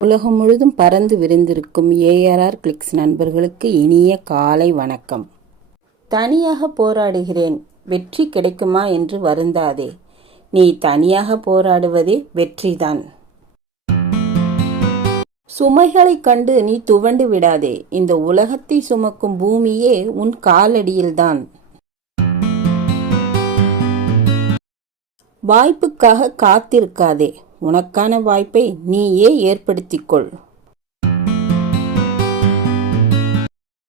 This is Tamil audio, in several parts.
உலகம் முழுதும் பறந்து விரிந்திருக்கும் ஏஆர்ஆர் கிளிக்ஸ் நண்பர்களுக்கு இனிய காலை வணக்கம். தனியாக போராடுகிறேன், வெற்றி கிடைக்குமா என்று வருந்தாதே. நீ தனியாக போராடுவதே வெற்றிதான். சுமைகளைக் கண்டு நீ துவண்டு விடாதே. இந்த உலகத்தை சுமக்கும் பூமியே உன் காலடியில்தான். வாய்ப்புக்காக காத்திருக்காதே. உனக்கான வாய்ப்பை நீயே ஏற்படுத்திக்கொள்.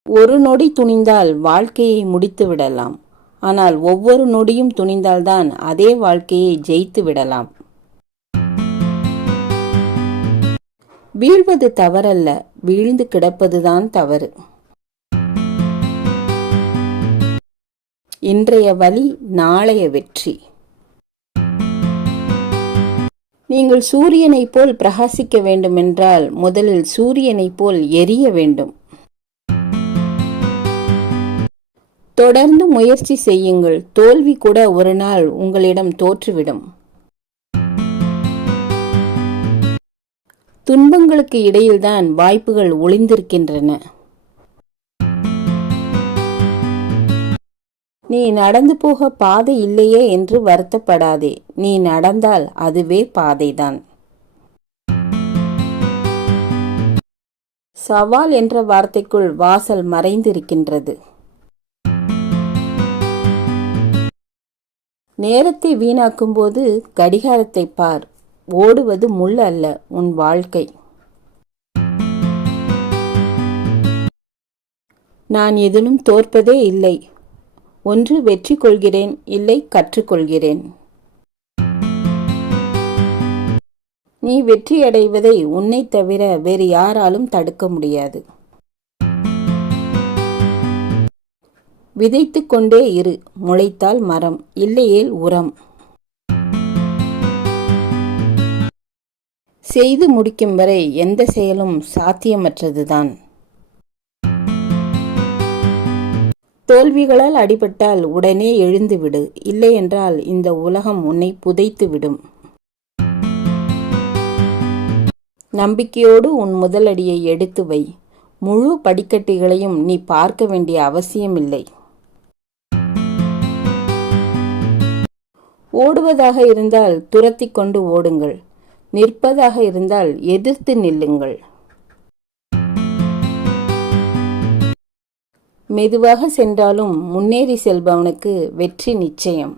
ஒரு நொடி துணிந்தால் வாழ்க்கையை முடித்து விடலாம். ஆனால் ஒவ்வொரு நொடியும் துணிந்தால்தான் அதே வாழ்க்கையை ஜெயித்து விடலாம். வீழ்வது தவறல்ல, வீழ்ந்து கிடப்பதுதான் தவறு. இன்றைய வழி நாளைய வெற்றி. நீங்கள் சூரியனைப் போல் பிரகாசிக்க வேண்டுமென்றால் முதலில் சூரியனைப் போல் எரிய வேண்டும். தொடர்ந்து முயற்சி செய்யுங்கள். தோல்வி கூட ஒரு நாள் உங்களிடம் தோற்றுவிடும். துன்பங்களுக்கு இடையில்தான் வாய்ப்புகள் ஒளிந்திருக்கின்றன. நீ நடந்து போக பாதை இல்லையே என்று வருத்தப்படாதே. நீ நடந்தால் அதுவே பாதைதான். சவால் என்ற வார்த்தைக்குள் வாசல் மறைந்திருக்கின்றது. நேரத்தை வீணாக்கும் போது கடிகாரத்தை பார். ஓடுவது முள் அல்ல, உன் வாழ்க்கை. நான் எதிலும் தோற்பதே இல்லை. ஒன்று வெற்றி கொள்கிறேன், இல்லை கற்றுக்கொள்கிறேன். நீ வெற்றியடைவதை உன்னை தவிர வேறு யாராலும் தடுக்க முடியாது. விதைத்து கொண்டே இரு. முளைத்தால் மரம், இல்லையேல் உரம். செய்து முடிக்கும் வரை எந்த செயலும் சாத்தியமற்றதுதான். தோல்விகளால் அடிபட்டால் உடனே எழுந்துவிடு. இல்லையென்றால் இந்த உலகம் உன்னை புதைத்து விடும். நம்பிக்கையோடு உன் முதலடியை எடுத்து வை. முழு படிக்கட்டுகளையும் நீ பார்க்க வேண்டிய அவசியமில்லை. ஓடுவதாக இருந்தால் துரத்தி கொண்டு ஓடுங்கள். நிற்பதாக இருந்தால் எதிர்த்து நில்லுங்கள். மெதுவாக சென்றாலும் முன்னேறி செல்பவனுக்கு வெற்றி நிச்சயம்.